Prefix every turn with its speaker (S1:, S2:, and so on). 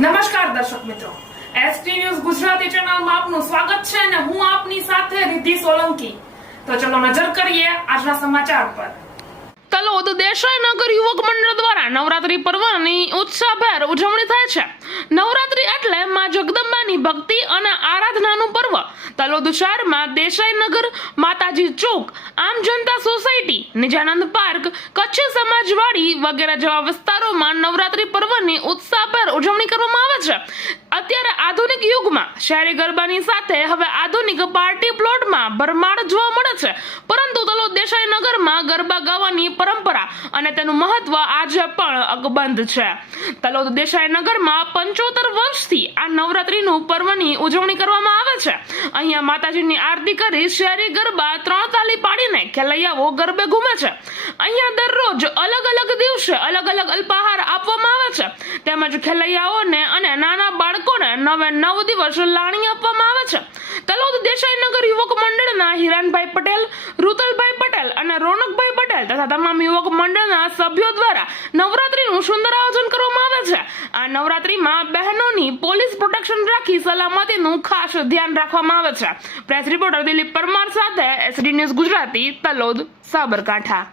S1: નમસ્કાર દર્શક મિત્રો. એસટી ન્યૂઝ ગુજરાતી ચેનલમાં આપનું સ્વાગત છે અને હું આપની સાથે રિદ્ધિ સોલંકી. તો ચલો નજર કરીએ આજના સમાચાર પર.
S2: તલોદ દેસાઈ નગર યુવક મંડળ દ્વારા નવરાત્રી પર્વની ઉત્સાહભેર ઉજવણી થાય છે. નવરાત્રી એટલે માં જગદંબાની ભક્તિ અને આરાધનાનું પર્વ. તલોદ શહેરમાં દેસાઈ નગર માતાજી ચોક આમ જનતા સોસાયટી, નિજાનંદ પાર્ક, કચ્છ સમાજવાડી વગેરે જેવા વિસ્તારોમાં નવરાત્રી પર્વની ઉત્સાહભેર ઉજવણી કરવામાં આવે છે. અત્યારે આધુનિક યુગમાં શહેરી ગરબાની સાથે હવે આધુનિક પાર્ટી પ્લોટમાં ભરમાડ જોવા મળે છે. દેસાઈ નગરમાં ગરબા ગાવાની પરંપરા અને તેનું મહત્વ આજે પણ અકબંધ છે. તલોદ દેસાઈ નગરમાં પંચોતેર વર્ષથી આ નવરાત્રીનું પર્વની ઉજવણી કરવામાં આવે છે. અહીંયા માતાજીની આરતી કરી શહેરી ગરબા ત્રણ તાલી પાડીને ખેલૈયાઓ ગરબે ઘૂમે છે. અહીંયા દરરોજ અલગ અલગ દિવસે અલગ અલગ અલ્પાહાર આપવામાં આવે છે. તેમજ ખેલૈયાઓને અને નાના બાળકોને નવે નવ દિવસ લાણી આપવામાં આવે છે. તલોદ દેસાઈનગર યુવક મંડળના હિરાનભાઈ પટેલ રુતલભાઈ પટેલ અને રોનકભાઈ પટેલ તથા તમામ યુવક મંડળના સભ્યો દ્વારા નવરાત્રીનું સુંદર આયોજન કરવામાં આવે છે. આ નવરાત્રીમાં બહેનોની પોલીસ પ્રોટેક્શન રાખી સલામતીનું ખાસ ધ્યાન રાખવામાં આવે છે. પ્રેસ રિપોર્ટર દિલીપ પરમાર સાથે એસડી ન્યૂઝ ગુજરાતી તલોદ સાબરકાંઠા.